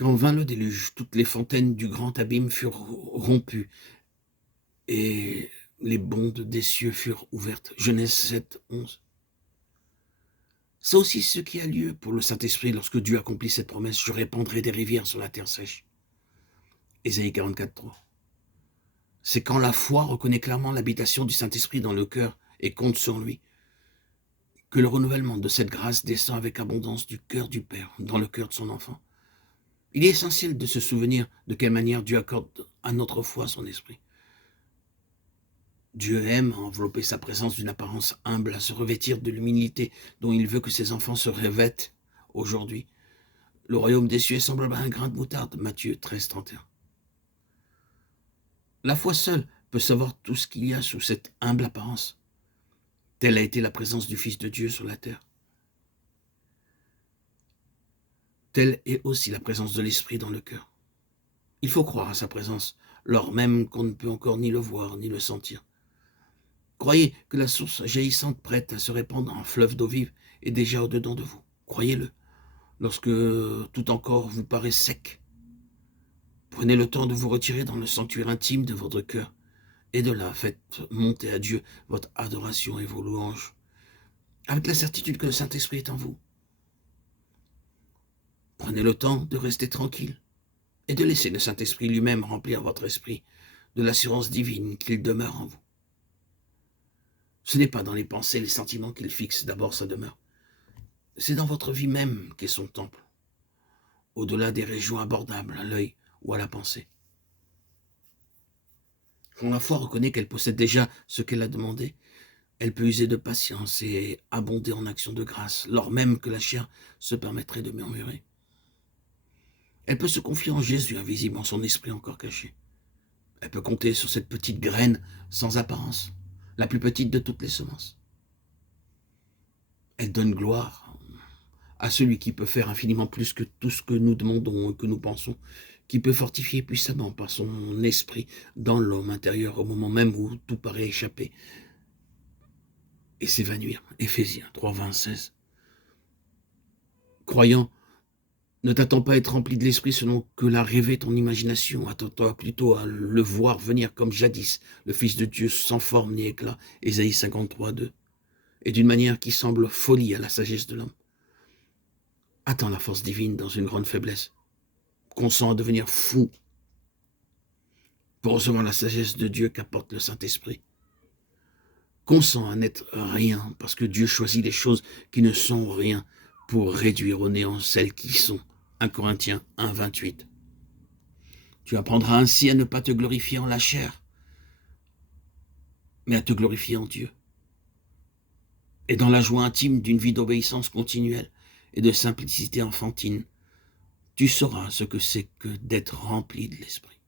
Quand vint le déluge, toutes les fontaines du grand abîme furent rompues et les bondes des cieux furent ouvertes. Genèse 7, 11. C'est aussi ce qui a lieu pour le Saint-Esprit lorsque Dieu accomplit cette promesse. Je répandrai des rivières sur la terre sèche. Ésaïe 44, 3. C'est quand la foi reconnaît clairement l'habitation du Saint-Esprit dans le cœur et compte sur lui, que le renouvellement de cette grâce descend avec abondance du cœur du Père dans le cœur de son enfant. Il est essentiel de se souvenir de quelle manière Dieu accorde à notre foi son esprit. Dieu aime à envelopper sa présence d'une apparence humble, à se revêtir de l'humilité dont il veut que ses enfants se revêtent aujourd'hui. Le royaume des cieux est semblable à un grain de moutarde, Matthieu 13, 31. La foi seule peut savoir tout ce qu'il y a sous cette humble apparence. Telle a été la présence du Fils de Dieu sur la terre. Telle est aussi la présence de l'Esprit dans le cœur. Il faut croire à sa présence, lors même qu'on ne peut encore ni le voir ni le sentir. Croyez que la source jaillissante prête à se répandre en fleuve d'eau vive est déjà au-dedans de vous. Croyez-le. Lorsque tout encore vous paraît sec, prenez le temps de vous retirer dans le sanctuaire intime de votre cœur et de là faites monter à Dieu votre adoration et vos louanges, avec la certitude que le Saint-Esprit est en vous. Prenez le temps de rester tranquille et de laisser le Saint-Esprit lui-même remplir votre esprit de l'assurance divine qu'il demeure en vous. Ce n'est pas dans les pensées et les sentiments qu'il fixe d'abord sa demeure. C'est dans votre vie même qu'est son temple, au-delà des régions abordables à l'œil ou à la pensée. Quand la foi reconnaît qu'elle possède déjà ce qu'elle a demandé, elle peut user de patience et abonder en actions de grâce, lors même que la chair se permettrait de murmurer. Elle peut se confier en Jésus invisible, en son esprit encore caché. Elle peut compter sur cette petite graine sans apparence, la plus petite de toutes les semences. Elle donne gloire à celui qui peut faire infiniment plus que tout ce que nous demandons et que nous pensons, qui peut fortifier puissamment par son esprit dans l'homme intérieur au moment même où tout paraît échapper et s'évanouir. Éphésiens 3, 20, 16. Croyant, ne t'attends pas à être rempli de l'esprit selon que l'a rêvé ton imagination. Attends-toi plutôt à le voir venir comme jadis, le Fils de Dieu sans forme ni éclat, Ésaïe 53, 2, et d'une manière qui semble folie à la sagesse de l'homme. Attends la force divine dans une grande faiblesse. Consent à devenir fou pour recevoir la sagesse de Dieu qu'apporte le Saint-Esprit. Consent à n'être rien parce que Dieu choisit les choses qui ne sont rien pour réduire au néant celles qui sont. 1 Corinthiens 1, 28. Tu apprendras ainsi à ne pas te glorifier en la chair, mais à te glorifier en Dieu. Et dans la joie intime d'une vie d'obéissance continuelle et de simplicité enfantine, tu sauras ce que c'est que d'être rempli de l'Esprit.